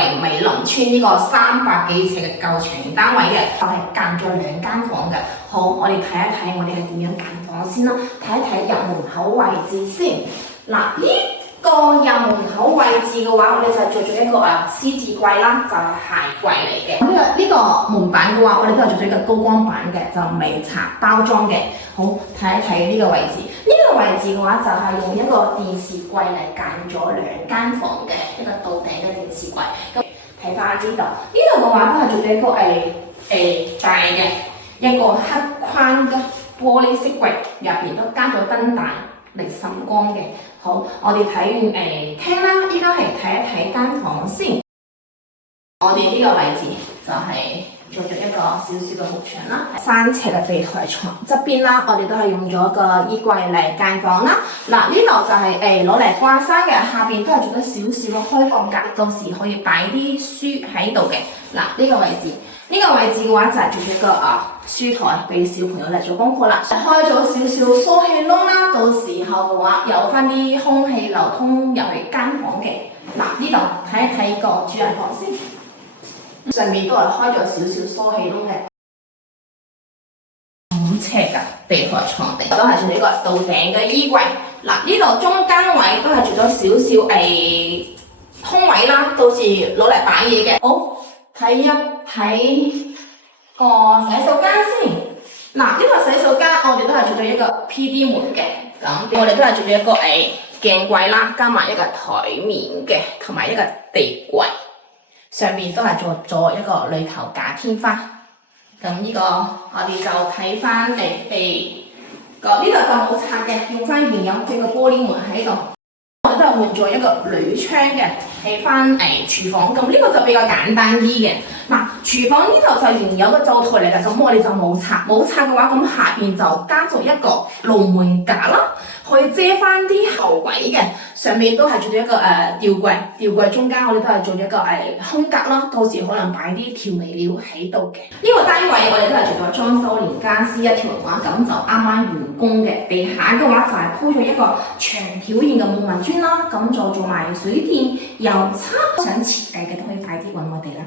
為美林村呢個300幾尺嘅舊長單位嘅，就係間咗2間房嘅。好，我哋睇一睇我哋係點樣間房先啦，睇一睇入門口位置先。嗱，呢個入門口位置嘅話，我哋就做咗一個獅字櫃啦，就係鞋櫃嚟嘅。呢個門板嘅話，我哋都係做咗一個高光板嘅，就未拆包裝嘅。好，睇一睇呢個位置。呢個位置嘅話，就係用一個電視櫃嚟間咗2間房嘅一個到頂嘅電視櫃。咁睇翻呢度嘅話都係做咗一個大嘅一個黑框嘅玻璃飾櫃，入邊都加咗燈帶嚟滲光嘅。好，我哋睇完廳啦，依家係睇一睇間房先。我哋呢個位置就係做咗一個小小嘅木牆啦，3尺嘅地台床側邊啦，我哋都係用咗個衣櫃嚟間房啦。嗱，呢度就係攞嚟掛衫嘅，下邊都係做咗少少嘅開放格，到時可以擺啲書喺度嘅。嗱，呢個位置。呢個位置嘅話就係做咗一個書台俾小朋友嚟做功課啦，開咗少少疏氣窿啦，到時候嘅話有翻啲空氣流通入去間房嘅。嗱，呢度睇一睇個主人房先，上面都係開咗少少疏氣窿嘅，5尺嘅地台床地，都係做呢個到頂嘅衣櫃。嗱，呢度中間位都係做咗少少空位啦，到時攞嚟擺嘢嘅。好，睇一睇個洗手間先。嗱，呢個洗手間我哋都係做咗一個 PD 門嘅，咁我哋都係做咗一個鏡櫃啦，加埋一個台面嘅，同埋一個地櫃，上面都係做咗一個壘頭假天花。咁呢個我哋就睇翻呢度就冇拆嘅，用翻原有佢個玻璃門喺度。我哋都係換咗一個鋁窗嘅，喺翻廚房。咁呢個就比較簡單啲嘅。嗱，廚房呢度就原有嘅灶台嚟嘅，咁我哋就冇拆。冇拆嘅話，咁下邊就加咗一個龍門架啦，可以遮翻啲後位嘅。上面都係做咗一個吊櫃，吊櫃中間我哋都係做咗一個空格啦，到時可能擺啲調味料喺度嘅。呢個單位我哋都係做咗裝修連家私一條嘅話，咁就啱啱完工嘅。地下嘅話就係鋪咗一個長條形嘅木紋磚啦，咁就做埋水電油漆。想設計嘅都可以快啲揾我哋啦。